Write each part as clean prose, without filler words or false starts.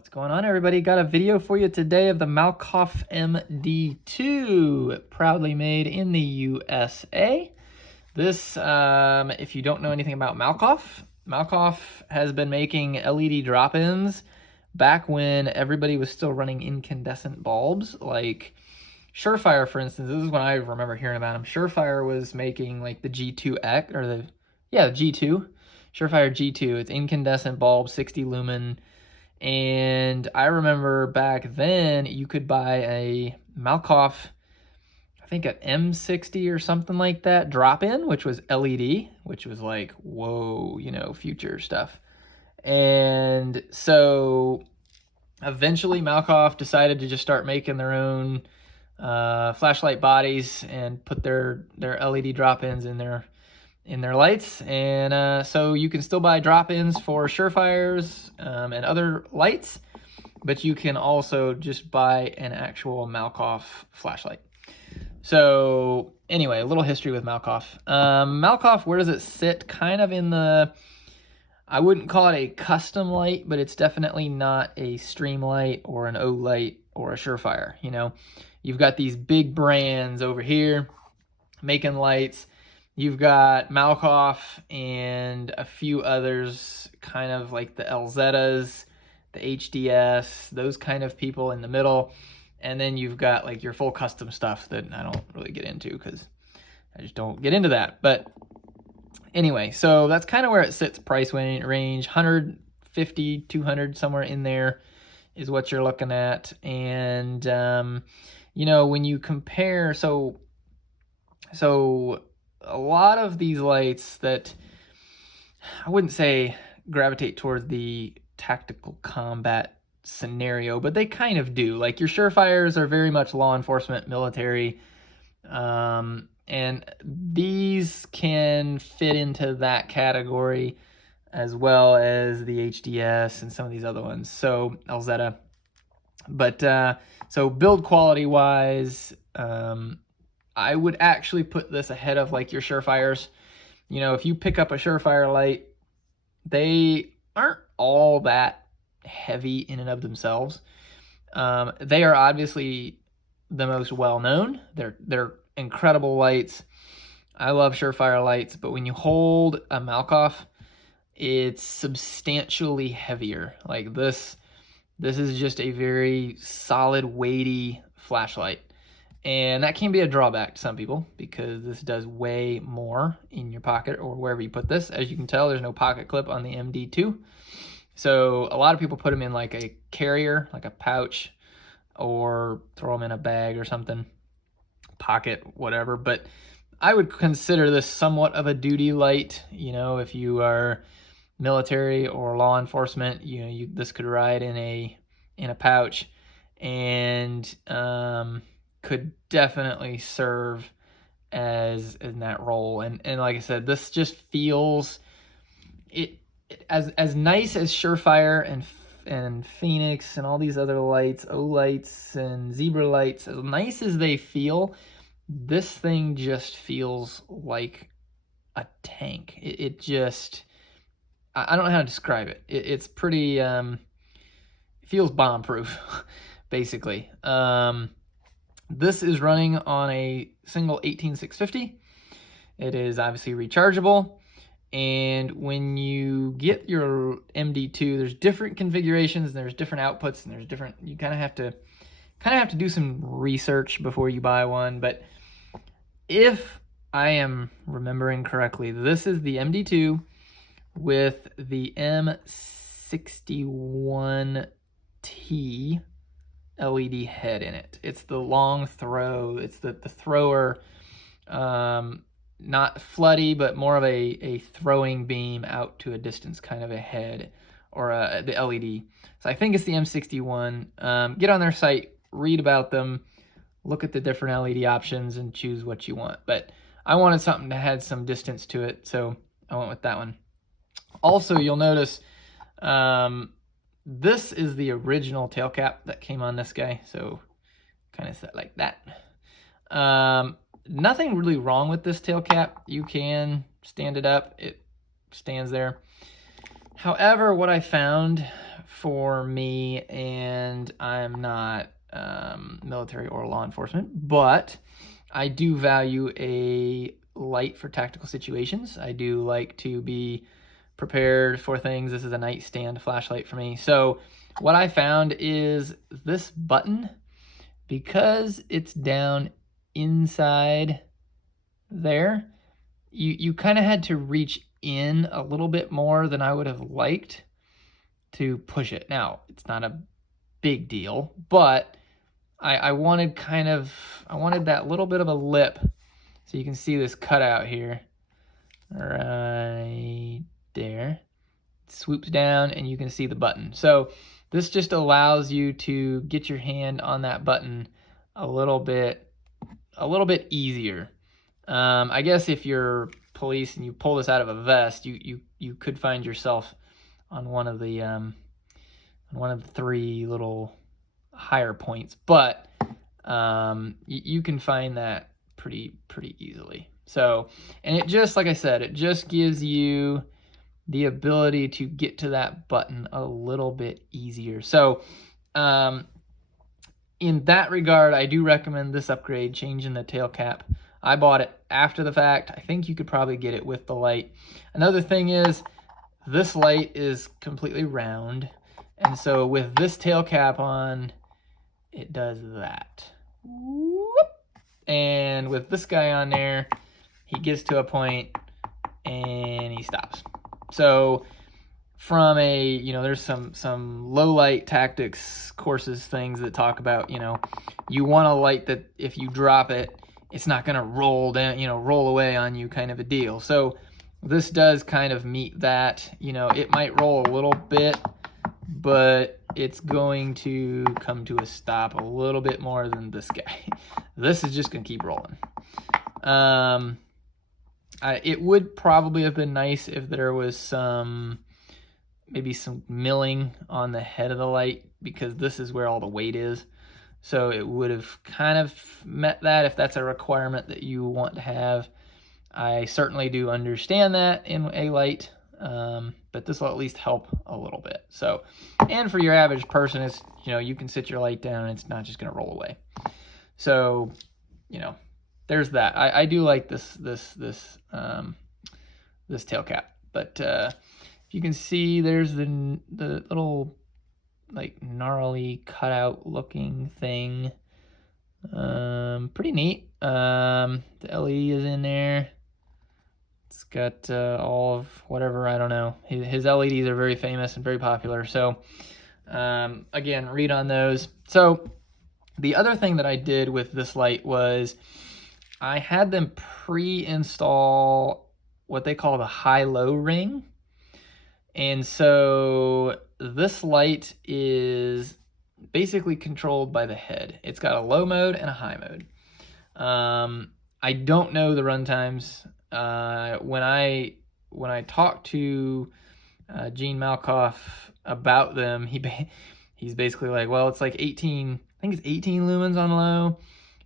What's going on, everybody? Got a video for you today of the Malkoff MD2, proudly made in the USA. This, if you don't know anything about Malkoff, Malkoff has been making LED drop-ins back when everybody was still running incandescent bulbs, like Surefire, for instance. This is when I remember hearing about them. Surefire was making like the G2X, or the G2, Surefire G2. It's incandescent bulb, 60 lumen. And I remember back then you could buy a Malkoff, I think an M60 or something like that, drop-in, which was LED, which was like, whoa, you know, future stuff. And so eventually Malkoff decided to just start making their own flashlight bodies and put their LED drop-ins in their lights. And so you can still buy drop-ins for Surefires and other lights, but you can also just buy an actual Malkoff flashlight. So anyway, a little history with Malkoff. Malkoff, where does it sit? Kind of in the, I wouldn't call it a custom light, but it's definitely not a stream light or an O light or a Surefire. You know, you've got these big brands over here making lights. You've got Malkoff and a few others, kind of like the LZs, the HDS, those kind of people in the middle. And then you've got like your full custom stuff that I don't really get into because I just don't get into that. But anyway, so that's kind of where it sits price range, 150, 200, somewhere in there is what you're looking at. And, you know, when you compare, so a lot of these lights that I wouldn't say gravitate toward the tactical combat scenario, but they kind of do. Like your Surefires are very much law enforcement, military, and these can fit into that category as well as the HDS and some of these other ones. So LZ. But so build quality wise, I would actually put this ahead of like your Surefires. You know, if you pick up a Surefire light, they aren't all that heavy in and of themselves. They are obviously the most well-known. They're incredible lights. I love Surefire lights, but when you hold a Malkoff, it's substantially heavier. Like this is just a very solid, weighty flashlight. And that can be a drawback to some people because this does way more in your pocket or wherever you put this. As you can tell, there's no pocket clip on the MD2. So a lot of people put them in like a carrier, like a pouch, or throw them in a bag or something, pocket, whatever. But I would consider this somewhat of a duty light. You know, if you are military or law enforcement, you know, this could ride in a pouch, and could definitely serve as in that role. And like I said, this just feels it as nice as Surefire and Phoenix and all these other lights, O lights and Zebra lights, as nice as they feel, this thing just feels like a tank. It just, I don't know how to describe it. It's pretty, it feels bomb-proof, basically. This is running on a single 18650. It is obviously rechargeable. And when you get your MD2, there's different configurations, and there's different outputs, and there's different, you kind of have to do some research before you buy one. But if I am remembering correctly, this is the MD2 with the M61T LED head in it. It's the long throw. It's the thrower, not floody, but more of a throwing beam out to a distance kind of a head, or the LED. So I think it's the M61. Get on their site, read about them, look at the different LED options, and choose what you want. But I wanted something that had some distance to it, so I went with that one. Also, you'll notice this is the original tail cap that came on this guy, so kind of set like that. Nothing really wrong with this tail cap. You can stand it up, it stands there. However, what I found for me, and I'm not military or law enforcement, but I do value a light for tactical situations. I do like to be prepared for things. This is a nightstand flashlight for me. So what I found is this button, because it's down inside there, you kind of had to reach in a little bit more than I would have liked to push it. Now, it's not a big deal, but I wanted that little bit of a lip. So you can see this cutout here, right there. It swoops down and you can see the button. So this just allows you to get your hand on that button a little bit easier. I guess if you're police and you pull this out of a vest, you could find yourself on one of the 3 little higher points, but you can find that pretty easily. So, and it just, like I said, it just gives you the ability to get to that button a little bit easier. So, in that regard, I do recommend this upgrade, changing the tail cap. I bought it after the fact. I think you could probably get it with the light. Another thing is, this light is completely round, and so with this tail cap on, it does that. Whoop. And with this guy on there, he gets to a point and he stops. So from a, there's some low light tactics courses, things that talk about, you want a light that if you drop it, it's not going to roll down, roll away on you, kind of a deal. So this does kind of meet that. It might roll a little bit, but it's going to come to a stop a little bit more than this guy. This is just going to keep rolling. It would probably have been nice if there was maybe some milling on the head of the light, because this is where all the weight is. So it would have kind of met that if that's a requirement that you want to have. I certainly do understand that in a light, but this will at least help a little bit. So, and for your average person, it's, you can sit your light down and it's not just going to roll away. So, there's that. I do like this tail cap, but you can see there's the little like gnarly cutout looking thing. Pretty neat. The LED is in there. It's got all of whatever, I don't know. His LEDs are very famous and very popular. So again, read on those. So the other thing that I did with this light was I had them pre-install what they call the high-low ring. And so this light is basically controlled by the head. It's got a low mode and a high mode. I don't know the run times. When I talked to Gene Malkoff about them, he's basically like, well, it's like 18. I think it's 18 lumens on low,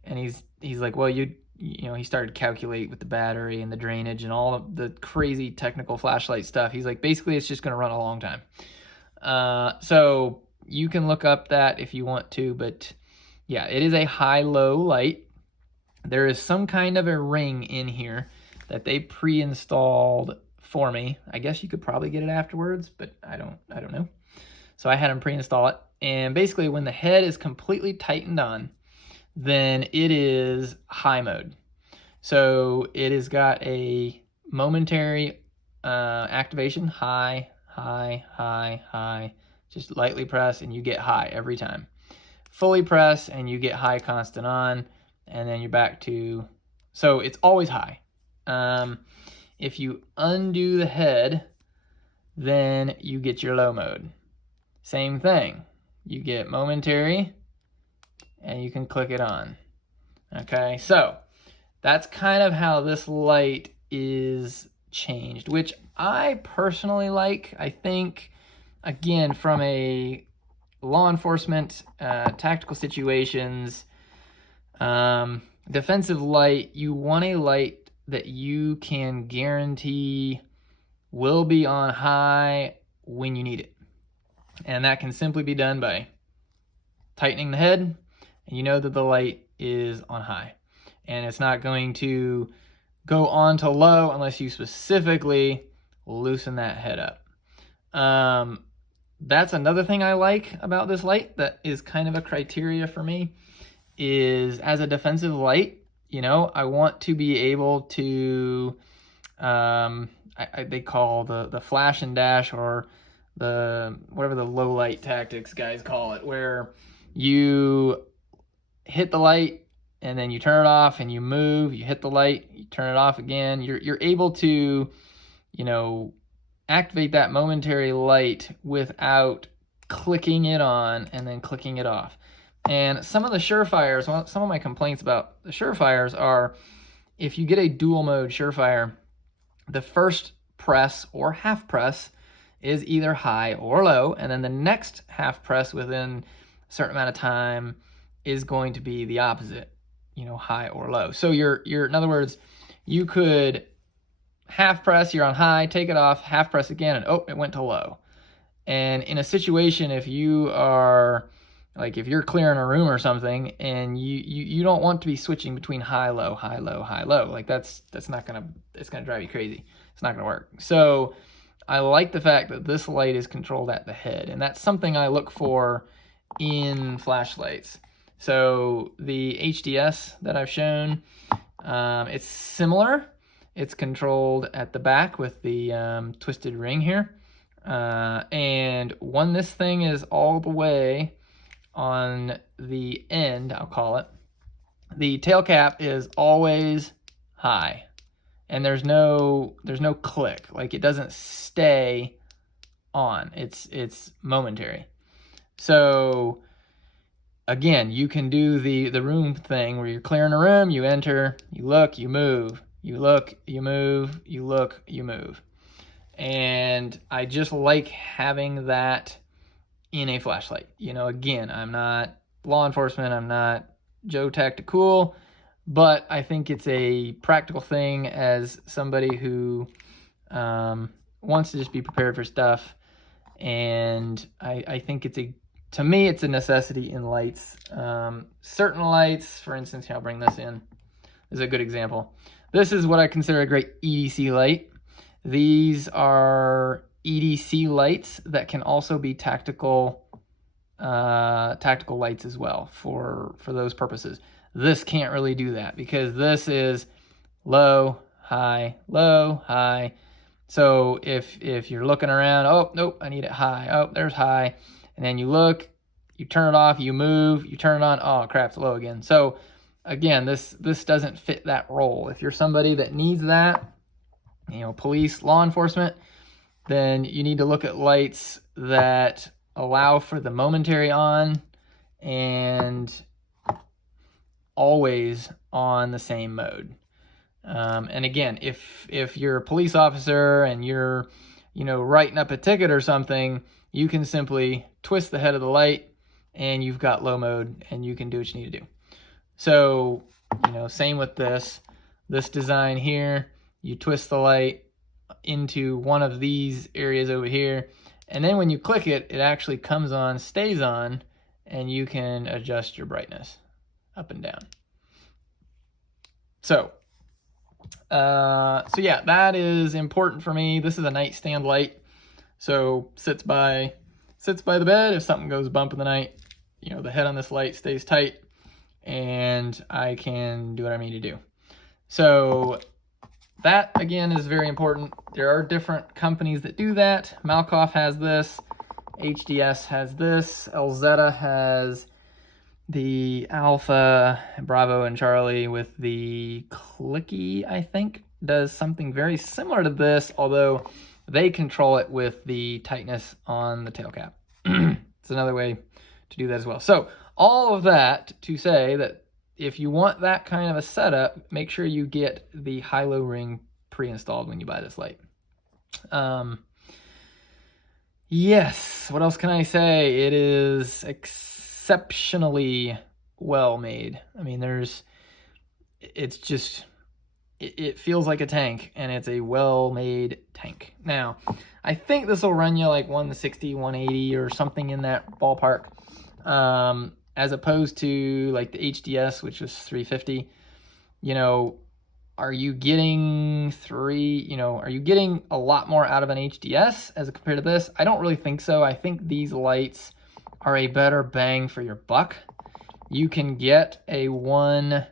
and he's like, well, he started to calculate with the battery and the drainage and all of the crazy technical flashlight stuff. He's like, basically, it's just going to run a long time. So you can look up that if you want to, but yeah, it is a high-low light. There is some kind of a ring in here that they pre-installed for me. I guess you could probably get it afterwards, but I don't know. So I had them pre-install it, and basically when the head is completely tightened on, then it is high mode. So it has got a momentary activation, high, high, high, high. Just lightly press and you get high every time. Fully press and you get high constant on, and then you're back to, so it's always high. If you undo the head, then you get your low mode. Same thing. You get momentary and you can click it on. Okay, so that's kind of how this light is changed, which I personally like. I think, again, from a law enforcement, tactical situations, defensive light, you want a light that you can guarantee will be on high when you need it. And that can simply be done by tightening the head, and you know that the light is on high. And it's not going to go on to low unless you specifically loosen that head up. That's another thing I like about this light that is kind of a criteria for me, is as a defensive light, I want to be able to, they call the flash and dash, or whatever the low light tactics guys call it, where you hit the light and then you turn it off and you move, you hit the light, you turn it off again. You're able to, activate that momentary light without clicking it on and then clicking it off. And some of the Surefires, some of my complaints about the Surefires are, if you get a dual mode Surefire, the first press or half press is either high or low, and then the next half press within a certain amount of time is going to be the opposite, high or low. So you're in other words, you could half press, you're on high, take it off, half press again, and it went to low. And in a situation, if you are, like, if you're clearing a room or something, and you don't want to be switching between high, low, high, low, high, low, like that's not gonna, it's gonna drive you crazy. It's not gonna work. So I like the fact that this light is controlled at the head, and that's something I look for in flashlights. So the HDS that I've shown, it's similar. It's controlled at the back with the twisted ring here. And when this thing is all the way on the end, I'll call it, the tail cap is always high. And there's no click. Like, it doesn't stay on. It's momentary. So again, you can do the room thing where you're clearing a room, you enter, you look, you move. You look, you move, you look, you move. And I just like having that in a flashlight. Again, I'm not law enforcement, I'm not Joe Tactical, but I think it's a practical thing as somebody who wants to just be prepared for stuff. And I think to me, it's a necessity in lights. Certain lights, for instance, here, I'll bring this in. This is a good example. This is what I consider a great EDC light. These are EDC lights that can also be tactical lights as well for those purposes. This can't really do that because this is low, high, low, high. So if you're looking around, oh, nope, I need it high. Oh, there's high. And then you look, you turn it off, you move, you turn it on, oh crap, it's low again. So again, this doesn't fit that role. If you're somebody that needs that, police, law enforcement, then you need to look at lights that allow for the momentary on and always on the same mode. And again, if you're a police officer and you're, writing up a ticket or something, you can simply twist the head of the light and you've got low mode and you can do what you need to do. So, same with this design here, you twist the light into one of these areas over here, and then when you click it, it actually comes on, stays on, and you can adjust your brightness up and down. So yeah, that is important for me. This is a nightstand light, so sits by the bed. If something goes bump in the night, the head on this light stays tight, and I can do what I need to do. So that, again, is very important. There are different companies that do that. Malkoff has this, HDS has this, Elzetta has the Alpha, Bravo, and Charlie with the Clicky, I think, does something very similar to this, although they control it with the tightness on the tail cap. It's another way to do that as well. So all of that to say that if you want that kind of a setup, make sure you get the high-low ring pre-installed when you buy this light. Yes, what else can I say? It is exceptionally well made. I mean, it feels like a tank, and it's a well-made tank. Now, I think this will run you like 160, 180 or something in that ballpark, as opposed to like the HDS, which was 350. You know, are you getting are you getting a lot more out of an HDS as compared to this? I don't really think so. I think these lights are a better bang for your buck. You can get a one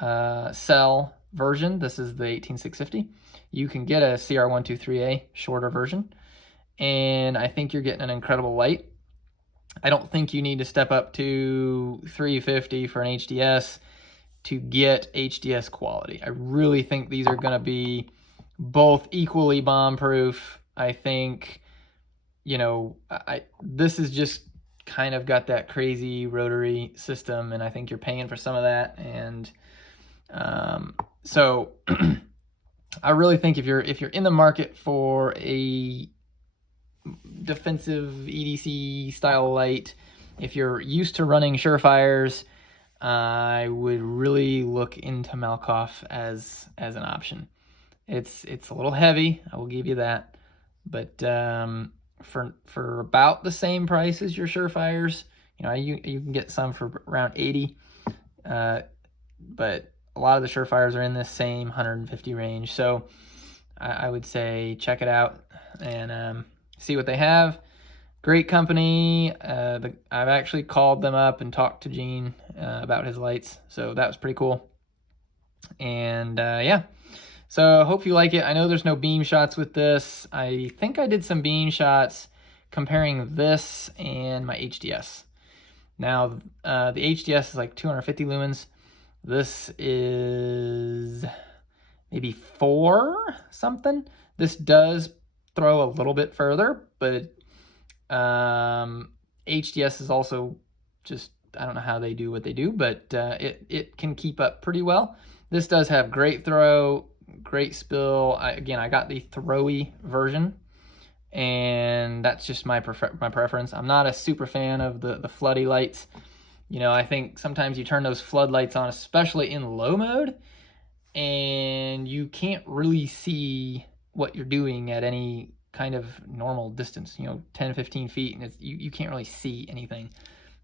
cell version. This is the 18650. You can get a CR123A shorter version, and I think you're getting an incredible light. I don't think you need to step up to 350 for an HDS to get HDS quality. I really think these are going to be both equally bomb-proof. I think, this is just kind of got that crazy rotary system, and I think you're paying for some of that. And so I really think if you're in the market for a defensive EDC style light, if you're used to running Surefires, I would really look into Malkoff as an option. It's a little heavy, I will give you that, but for about the same price as your Surefires, you can get some for around 80, but a lot of the Surefires are in this same 150 range. So I would say check it out and see what they have. Great company. I've actually called them up and talked to Gene about his lights, so that was pretty cool. And yeah, so hope you like it. I know there's no beam shots with this. I think I did some beam shots comparing this and my HDS. Now the HDS is like 250 lumens. This is maybe 4 something. This does throw a little bit further, but HDS is also just, I don't know how they do what they do, but it can keep up pretty well. This does have great throw, great spill. I got the throwy version, and that's just my preference. I'm not a super fan of the floody lights. I think sometimes you turn those floodlights on, especially in low mode, and you can't really see what you're doing at any kind of normal distance, 10, 15 feet, and you can't really see anything.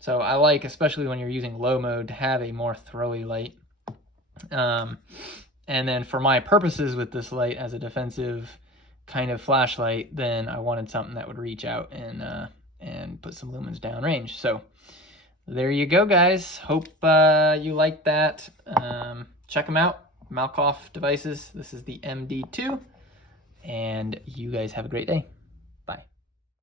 So I like, especially when you're using low mode, to have a more throwy light. And then for my purposes with this light as a defensive kind of flashlight, then I wanted something that would reach out and put some lumens downrange. So there you go, guys. Hope you like that. Check them out. Malkoff devices. This is the MD2. And you guys have a great day.